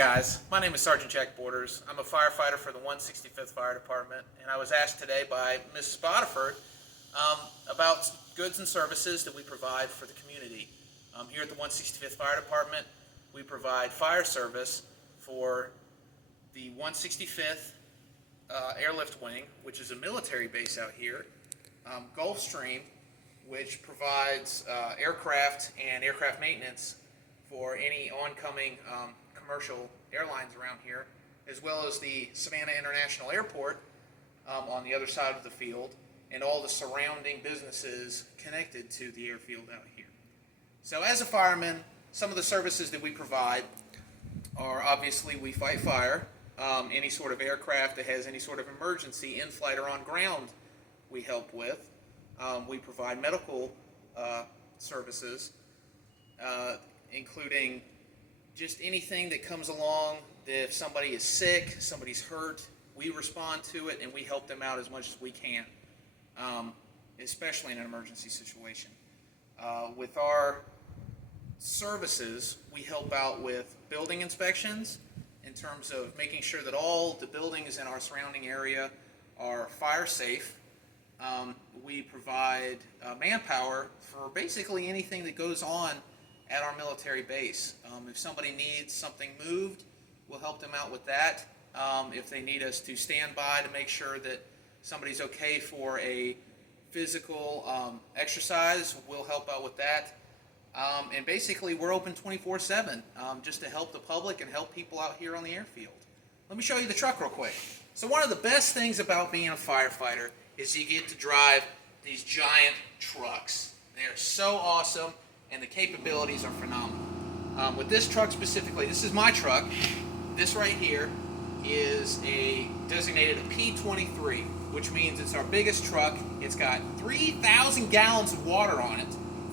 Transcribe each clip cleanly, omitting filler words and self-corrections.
guys, my name is Sergeant Jack Borders. I'm a firefighter for the 165th Fire Department, and I was asked today by Ms. Spotiford about goods and services that we provide for the community. Here at the 165th Fire Department, we provide fire service for the 165th Airlift Wing, which is a military base out here, Gulfstream, which provides aircraft and aircraft maintenance for any oncoming commercial airlines around here, as well as the Savannah International Airport on the other side of the field, and all the surrounding businesses connected to the airfield out here. So as a fireman, some of the services that we provide are obviously we fight fire, any sort of aircraft that has any sort of emergency in flight or on ground we help with. We provide medical services, including just anything that comes along. If somebody is sick, somebody's hurt, we respond to it and we help them out as much as we can, especially in an emergency situation. With our services, we help out with building inspections in terms of making sure that all the buildings in our surrounding area are fire safe. We provide manpower for basically anything that goes on at our military base. If somebody needs something moved, we'll help them out with that. If they need us to stand by to make sure that somebody's okay for a physical exercise, we'll help out with that. And basically, we're open 24/7 just to help the public and help people out here on the airfield. Let me show you the truck real quick. So one of the best things about being a firefighter is you get to drive these giant trucks. They are so awesome, and the capabilities are phenomenal. With this truck specifically, this is my truck. This right here is designated a P23, which means it's our biggest truck. It's got 3,000 gallons of water on it,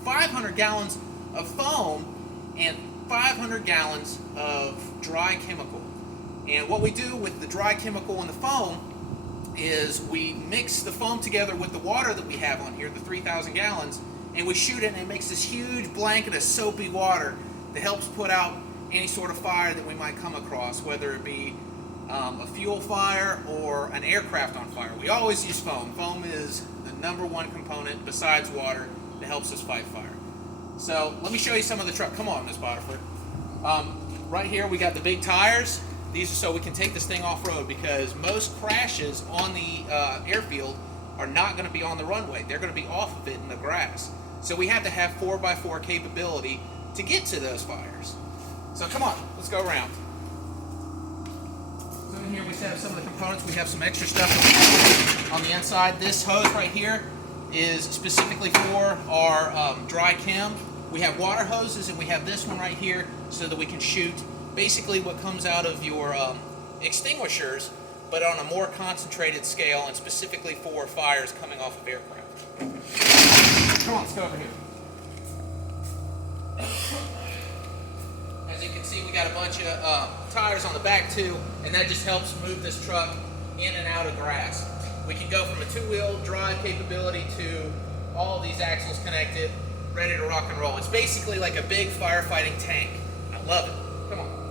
500 gallons of foam, and 500 gallons of dry chemical. And what we do with the dry chemical and the foam is we mix the foam together with the water that we have on here, the 3,000 gallons, and we shoot it, and it makes this huge blanket of soapy water that helps put out any sort of fire that we might come across, whether it be a fuel fire or an aircraft on fire. We always use foam. Foam is the #1 component besides water that helps us fight fire. So let me show you some of the truck. Come on, Ms. Spotiford. Right here we got the big tires. These are so we can take this thing off-road, because most crashes on the airfield are not going to be on the runway. They're going to be off of it in the grass. So we have to have 4x4 capability to get to those fires. So come on, let's go around. So in here we have some of the components. We have some extra stuff on the inside. This hose right here is specifically for our dry chem. We have water hoses, and we have this one right here so that we can shoot basically what comes out of your extinguishers, but on a more concentrated scale, and specifically for fires coming off of aircraft. Come on, let's go over here. As you can see, we got a bunch of tires on the back too, and that just helps move this truck in and out of grass. We can go from a 2-wheel drive capability to all of these axles connected, ready to rock and roll. It's basically like a big firefighting tank. I love it. Come on.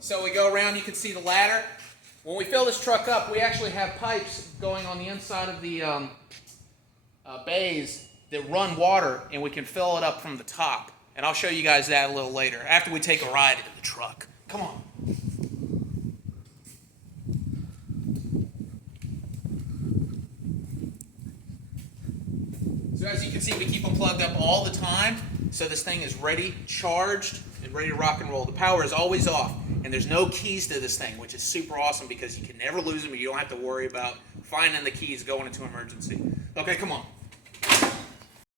So we go around, you can see the ladder. When we fill this truck up, we actually have pipes going on the inside of the bays that run water, and we can fill it up from the top. And I'll show you guys that a little later, after we take a ride in the truck. Come on. So as you can see, we keep them plugged up all the time, so this thing is ready, charged, and ready to rock and roll. The power is always off, and there's no keys to this thing, which is super awesome because you can never lose them, and you don't have to worry about finding the keys going into emergency. Okay, come on.